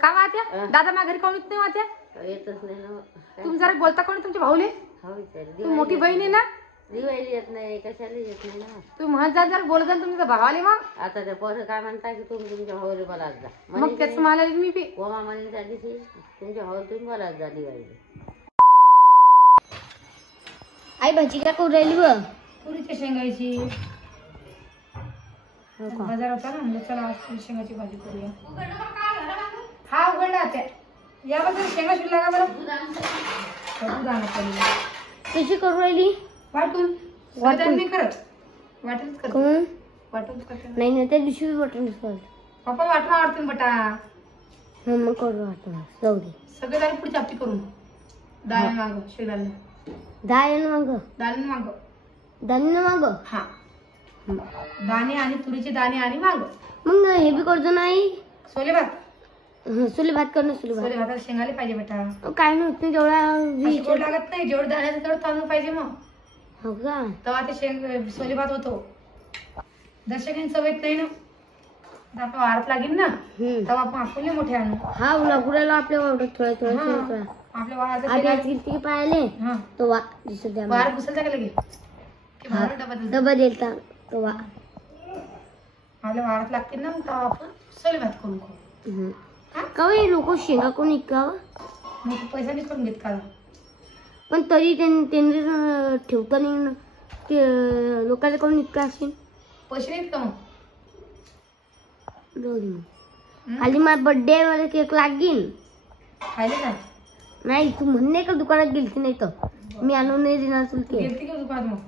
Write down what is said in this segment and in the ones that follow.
का वात्या दादा माझ्या घरी कोण येत नाही वात्या? येतच नाही ना. तुम्ही जरा बोलता कोण तुमच्या भाऊले? हो विचार तू मोठी बहीण आहे ना? दिवाळी येत नाही, कशाला येत नाही ना. तू म्हणत जा जरा बोल जा तुमच्या भावाले. मग आता ते पोरं काय म्हणता की तुम्ही तुमच्या भावाला बोलात जा. मग त्याच मला मी बी ओमा म्हणे त्या दिवशी तुमच्या भावाला तुम्ही बोलात जा दिवाळीला. आई भाजी काय करू राहिली ब? पुरीच्या शेंगाची बाजार होता ना, म्हणजे चला आज शेंगाची भाजी करूया. हा उघडला त्या याबद्दल शेंगा शिल्ला का बरं? दूध आणत चालली. कशी करू राहिली? वाटून वाटून नाही करत, वाटूनच करते. कोण? वाटूनच करते. नाही ना त्या दिवशी वाटून कर. पप्पा वाटून आवडते बटा. मग करू वाटून जाऊ दे. सगळे दाणे पुढे चापटी करून दाणे माग शेंगाला दाणे माग दाणे माग दाणे माग. हा दाणे आणि तुरीचे दाणे आणि माग. मग हे बी करतो नाही. सोले भात सुले भात कर ना. सुले सोले भात भाताला शेंगाले पाहिजे बेटा. काय नव्हतं तेवढा अशी गोड लागत नाही. जेवढं दाण्याचं तेवढं तांदूळ पाहिजे. मग हो का? तेव्हा ते शेंग सोले भात होतो. दर्शकांनी सवयत नाही ना. आता आपल्या वारात लागेल ना तेव्हा आपण आपले मोठे आणू. हा उन्हापुऱ्याला आपल्या वावरात थोडा थोडा आपल्या वारात आधी आज किती पाहिले हा तो वा दिसत द्या वारात घुसलता का लगे की बाहेर डबा देऊ? डबा दिलता तो वा. आपल्या वारात लागतील ना, मग तेव्हा आपण सोले भात करून खाऊ. का लोक शेंगा कोण इकावा? मग तू पैसा नाही करून घेत का? पण तरी त्यांनी ठेवता नाही ना. ते लोकांना कोण इतका असेल पैसे नाहीत का? मग जाऊ दे मग. खाली माझा बर्थडे मला केक लागीन. खायले का? नाही तू म्हणणे का दुकानात गेलती नाही तर मी आणून नाही देणार तुला केक. गेलती का दुकानात? मग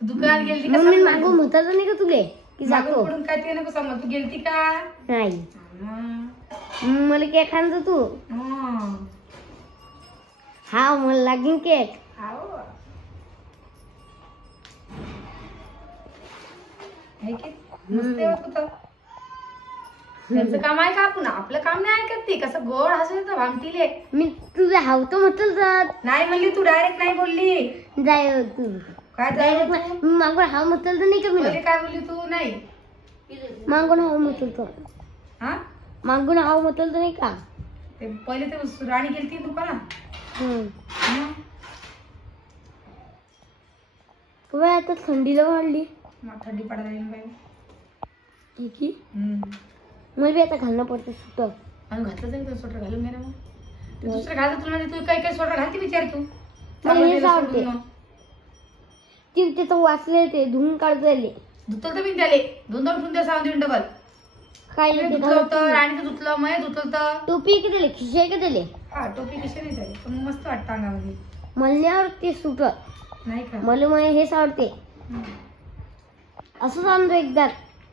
दुकानात गेलती का? मग मी मागू म्हणतात नाही का तुले की जातो मागून काय ते नको सांग. तू गेलती का? नाही. हं. मला केक आणतो तू. हं. हा मला लागीन केक. आहो. आहे की? मस्त आहे होत होतं. त्यांचं काम आहे का? आपण आपलं काम नाही ऐकत. ती कसं गोड हसत भामटीले. मी तुझ्या हावतो म्हटलं जात नाही म्हणली तू, डायरेक्ट नाही बोलली. जाय तू काय डायरेक्ट जायचं? मी मागून हाव म्हटलं तर नाही का मी पहिले काय बोलली तू? नाही. मागून हाव म्हटलं तर हा मागून हाव म्हटलं तर नाही का? ते पहिले ते राणी गेलती दुकानात. मग बाई आता थंडीला वाढली. मग थंडी पडायला लागली बाई. ठीक आहे. हम्म. मला बी आता घालणं पडतं सुट. आणि घातलं जाईल स्वेटर घालून घे ना. मग ते दुसरं घालतं तुला म्हणजे तू काय काय स्वेटर घालते विचार तू. मला हेच चालू आवडते. सोडून मग. ती त्याचं वाचले ते धुवून काढता येईल. धुतलं तर मी त्याले दोन ठेवून द्या सावून देऊन डबल. काय मी नाही धुतलं होतं, राणीचं धुतलं, मग धुतलं तर. टोपी का दिले खिशे का दिले हा टोपी कशी नाही झाली पण मस्त वाटतं अंगामध्ये. मलण्यावर ते सुट. नाही का? मला हेच आवडते. हम्म. असंच आणतो एकदा.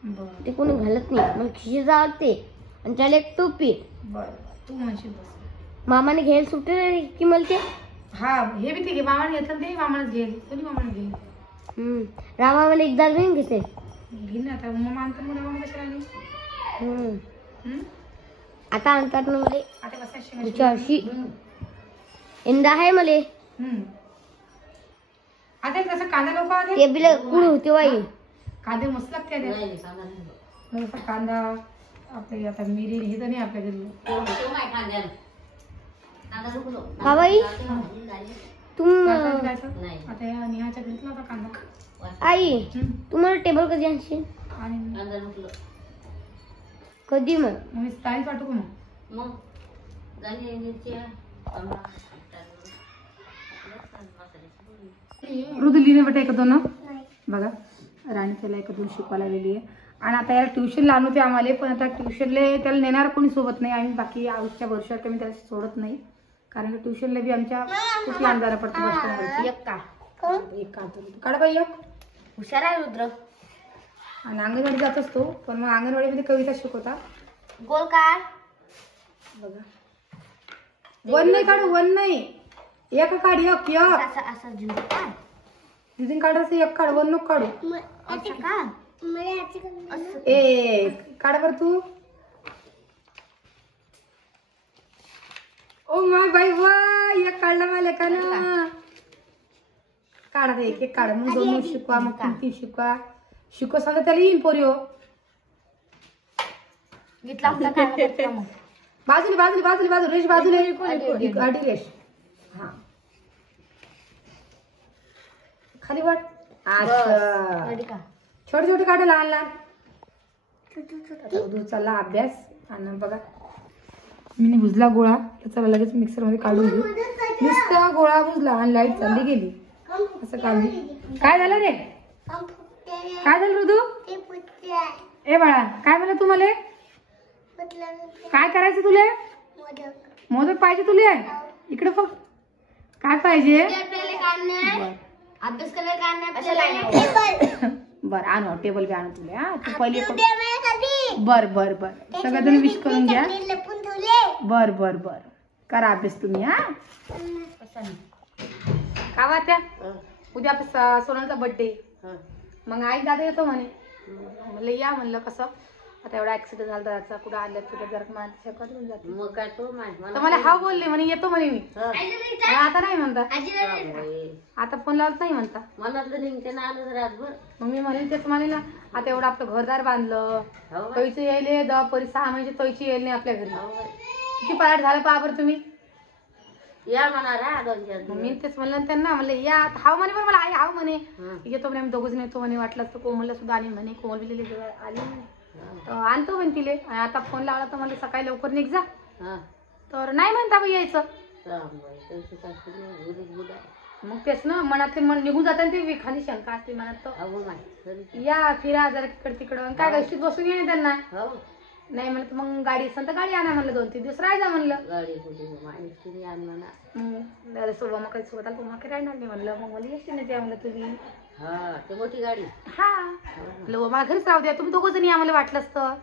बरं ते कोणी घालत नाही. मग खिशेच आवडते आणि त्याला एक टोपी. बरं तू म्हणशील बस. मामाने घ्यायला सुटे की मला ते. हा हे बी ते घे. मामाने घेतलं ते मामानेच घेईल. कोणी मामाने घेईल. रामा मला एकदा घेऊन घेते. घेईन ना आता. मग आणतो मग मामा कशाला नाही. आता आणतात ना मला आता कसं पुढच्या वर्षी. यंदा आहे मला आता कसं कांदा लोक आले. ते बिल कुड होते बाई. कांदे मस्त लागते. नाही सांगा नाही. मग कांदा आपले आता मिरी हे तर नाही आपल्या घरी. तो माय खांद्याला. कांदा नको. हा बाई तुम काय करायचं? नाही. आता या निहाच्या घरीच नव्हता कांदा. आई तुम्हाला टेबल कधी आणशील? आणि कांदा नको. कधी मग? मी तारीख वाटू का मग? मग दाणे मिरची मृदुलीने बट ऐकतो ना बघा. राणी त्याला एक दोन शिकवायला लागलेली आहे. आणि आता याला ट्युशन लावून होते आम्हाला. पण आता ट्युशनला त्याला नेणार कोणी सोबत नाही. आम्ही बाकी आयुष्या वर्षात कमी त्याला सोडत नाही. कारण की ट्युशनला बी आमच्या खूप लांब जायला पडतं बस स्टँडवरती. एक का एक काढतो काढ बाई एक. हुशार आहे रुद्र. आणि अंगणवाडी जात असतो. पण मग अंगणवाडीमध्ये कविता शिकवता. गोल काढ बघा वन नाही काढू. वन नाही एक काढ. एक एक असं असं झुंड काढ. दिदीन काढायचं. एक काढ. वन नको काढू. असं काढ. ए काढ बर तू. ओ माय बाई वा एक काढला मला का ना. काढा एक एक काढ. मग दोन शिकवा. मग तीन शिकवा. शिकवा सांगा त्याला येईल पोरी हो. घेतला होता काय करता मग? बाजूली बाजूली बाजूली बाजू रेश बाजूले गाडी रेश. हा खाली वाट. अच्छा गाडी का? छोटे छोटे काढे लहान लहान. आता उद्या चालला अभ्यास. आणि बघा मी भुजला गोळा तर चला लगेच मिक्सर मध्ये काढून घेऊ. नुसता गोळा भुजला आणि लाईट चालली गेली असं काढली. काय झालं रे? काय झालं ऋतू? ए बाळा काय म्हणलं तुम्हाला? काय करायचं तुला? मोदक पाहिजे तुला? इकडे बघ काय पाहिजे. अभ्यास करायला बर आणू टेबल बी आणू तुला. हा तू पहिले बर बर बर सगळ्याजण विश करून घ्या. बर बर बर करा अभ्यास तुम्ही. हा का वाट्या उद्या आपल्या सोनालचा बर्थडे. मग आई दादा येतो म्हणे. म्हणलं या म्हणलं कसं आता एवढा ऍक्सिडेंट झाला त्याचा कुठं आलं तुला जरा माणसं करून जाते. मग काय तो तर मला हा बोलले म्हणे येतो म्हणे मी. आता नाही म्हणता. आता फोन लावत नाही म्हणता. मला तर निघते ना आलं रातभर. मग मी म्हणेन तेच म्हणे ना आता एवढं आपलं घरदार बांधलं तोयचं यायले दवा परी 6 महिन्याची तोयची येईल नाही आपल्या घरी. किती पाराट झालं पहा बरं तुम्ही. या म्हणा 2-4 मग मी तेच म्हणलं त्यांना म्हणलं या हाव म्हणे. पण मला आई हाव म्हणे येतो म्हणे आम्ही दोघंच येतो म्हणे. वाटलं तर कोमलला सुद्धा आणि म्हणे कोमल बिलेली आली म्हणे आणतो म्हणे तिले. आणि आता फोन लावला तर मला सकाळी लवकर निघ जा. तर नाही म्हणता बाई यायचं. मग तेच ना मनातले मन निघून जातात ते विखानी शंका असते मनात. तर या फिरा जरा तिकड तिकडं काय गोष्टीत बसून ये त्यांना. नाही म्हणलं मग गाडी असेल तर गाडी आणा म्हणलं 2-3 दिवस राहायचा म्हणलं. सोबा मग काही सोबत आलं मग काही राहणार नाही म्हणलं. मग मला एसटी नाही म्हणलं तुम्ही. ते मोठी गाडी. हा म्हणलं मला घरीच राहू द्या तुम्ही दोघं जणी आम्हाला वाटलं असतं.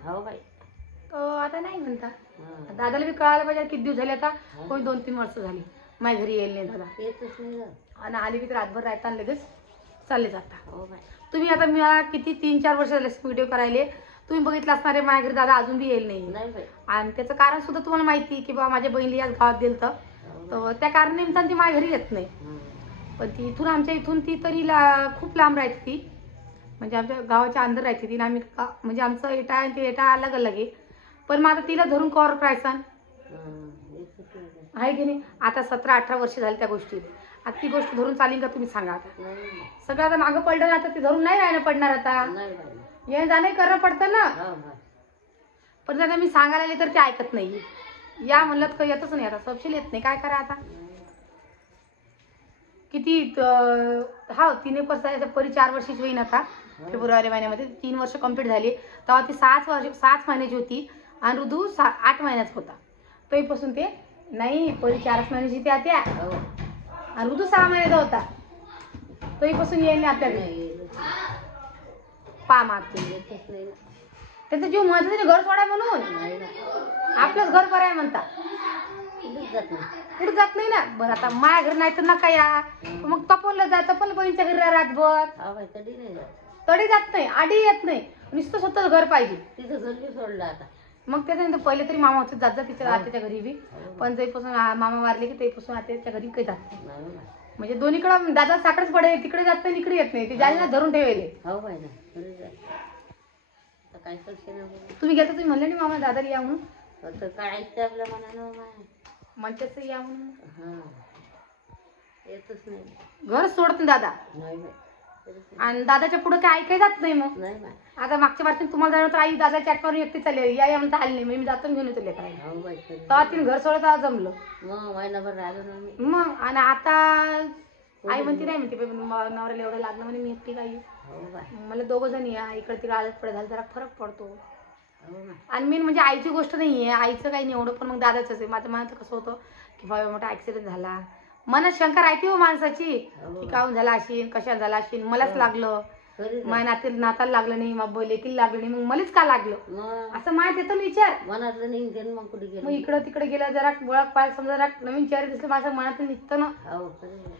आता नाही म्हणता. दादाला बी कळायला पाहिजे किती दिवस झाले आता. कोणी 2-3 वर्ष झाली माझ्या घरी येईल नाही दादा. येतच नाही. आणि आली की रातभर राहता आणि लगेच चालले जाता. तुम्ही आता मला किती 3-4 वर्ष झाले व्हिडिओ करायले. तुम्ही बघितलं असणारे माझ्या घरी दादा अजून बी येईल नाही. आणि त्याचं कारण सुद्धा तुम्हाला माहिती की बाबा माझ्या बहिणीला याच गावात दिलं तर त्या कारण निमित्तानं ती माझ्या घरी येत नाही. पण ती इथून आमच्या इथून ती तरी खूप लांब राहते ती. म्हणजे आमच्या गावाच्या अंदर राहते ती. आम्ही म्हणजे आमचं एटा आणि ते एटा अलग अलग आहे. पण मग आता तिला धरून कवर करायचा आहे की नाही. आता 17-18 वर्ष झाली त्या गोष्टीला. आता ती गोष्ट धरून चालेल का तुम्ही सांगा. आता सगळं आता मागं पडलं ना आता ती धरून नाही राहायला पडणार. आता ये जाणं करणं पडतं ना. पण जर मी सांगायला आले तर ते ऐकत नाही. या म्हणलं तर येतच नाही. आता सबशील येत नाही काय करा आता. किती हा 3 वर्ष परी 4 वर्षाची होईन आता फेब्रुवारी महिन्यामध्ये 3 वर्ष कंप्लीट झाली. तेव्हा ती 6 महिन्याची होती आणि ऋतू 8 महिन्याचा होता. तरीपासून ते नाही परी 4 महिन्याची ती आत्या आणि ऋतू 6 महिन्याचा होता. तरीपासून येईल नाही आपल्याकडे. पा मागते त्यांचा जीव महत्वाचं घर सोडा म्हणून आपलंच घर बरं आहे म्हणता. कुठं जात नाही ना. बरं आता माया घर नाही तर नका या. मग तपनला जा तपन बहिणीच्या घरी रातभर तडी जात नाही आडी येत नाही. नुसतं स्वतःच घर पाहिजे. तिचं घर बी सोडलं आता. मग त्याच्यानंतर पहिले तरी मामा होते जात जा तिच्या आत्याच्या घरी बी. पण तेपासून मामा मारले की तेपासून आत्याच्या घरी काही जात नाही. म्हणजे दोन्हीकडं दादा साकडच पडे तिकडे जात नाही इकडे येत नाही. ते जायला धरून ठेवले. तुम्ही गेला तुम्ही म्हणले नाही मामा दादा या म्हणून. काय आपल्या मनानं म्हणतेच या म्हणून. येतच नाही. घर सोडत नाही दादा. आणि दादाच्या पुढे काय ऐकाय जात नाही. मग आता मागच्या वर्षी तुम्हाला जाणवतं आई दादाच्या ऍटवर एकटी चालली या म्हणता आली नाही. मी जातो घेऊन येतो लेकरायला. तेव्हा तिने घर सोडत जमलं. मग आणि आता आई म्हणते नाही म्हणते नवऱ्याला एवढं लागलं म्हणे मी एकटी काही. मला 2 जण या इकडे तिकडे आदत पडे झालं जरा फरक पडतो. आणि मेन म्हणजे आईची गोष्ट नाहीये. आईचं काही नाही एवढं पण मग दादाच आहे. माझं मनात कसं होतं की बाबा मोठा ऍक्सिडेंट झाला. मनात शंका राहते हो माणसाची की काहून झाला असेल कशाला झाला असेल. मलाच लागलं माझ्या नाताला लागलं नाही मग लेकीला लागलं नाही मग मलाच का लागलं असं माहित येतं विचार मनातलं नाही. मग इकडं तिकडे गेलं जरा ओळख पाय समजा जरा नवीन चेहरे दिसले माझ्या मनातून निघतं ना.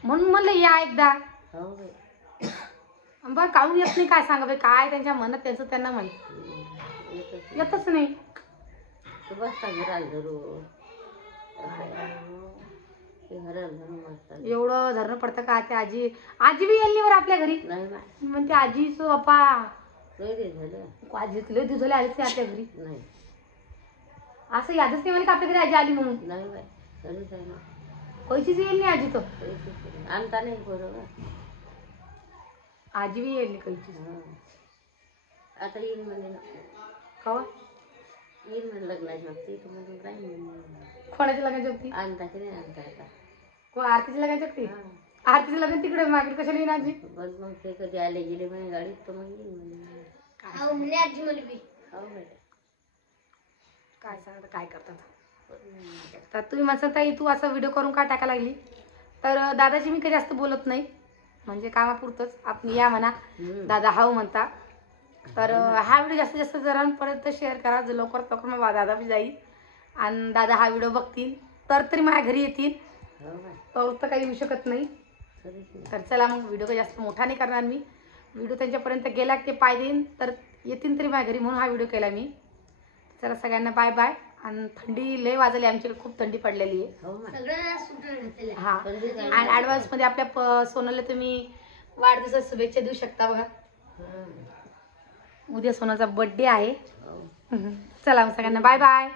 म्हणून म्हणलं या एकदा. बरं काहून येत नाही काय सांगा बाई. काय त्यांच्या मनात त्याचं त्यांना माहिती येतच नाही. एवढं धरणं पडतं का ते. आजी बी येईल वर आपल्या घरी म्हणते आजीच बाप्पा आजी लय दिवस झाले आलेच नाही आपल्या घरी. असं यादच नाही मला का आपल्या घरी आजी आली म्हणून. नाही बाय कधीच आहे ना पैशीच येईल नाही आजी तो. आणता नाही बरोबर. आजी बी येईल नाही कैची. आता येईल म्हणजे ना कवा येईल म्हणजे लग्नाची बघते तर म्हणून राहील. कोणाच्या लग्नाची होती. आणता की नाही आणता आता. आरतीची लग्नाची होती. आरतीचं लग्न तिकडे मागे कशाला येईन आजी. बस मग ते कधी आले गेले म्हणे गाडीत तर मग येईल म्हणे. आजी मला बी. हो बेटा काय सांगता काय करतात. तर तुम्ही म्हणता ताई तू असा व्हिडिओ करून का टाकायला लागली. तर दादाची मी काही जास्त बोलत नाही म्हणजे कामापुरतंच. आपण या म्हणा दादा हाव म्हणता. तर हा व्हिडिओ जास्तीत जास्त जणांपर्यंत शेअर करा. जर लवकरात लवकर मग दादा बी जाईल आणि दादा हा व्हिडिओ बघतील तर तरी माझ्या घरी येतील. तर काही येऊ शकत नाही. तर चला मग व्हिडिओ काही जास्त मोठा नाही करणार मी. व्हिडिओ त्यांच्यापर्यंत गेला की ते पाय देईन तर येतील तरी माझ्या घरी म्हणून हा व्हिडिओ केला मी. चला सगळ्यांना बाय बाय. आणि थंडी लय वाजली आमच्याकडे खूप थंडी पडलेली आहे. हा आणि ॲडव्हान्समध्ये आपल्या सोनाला तुम्ही वाढदिवसाच्या शुभेच्छा देऊ शकता बघा. उद्या सोनाचा बर्थडे आहे. चला मग सगळ्यांना बाय बाय.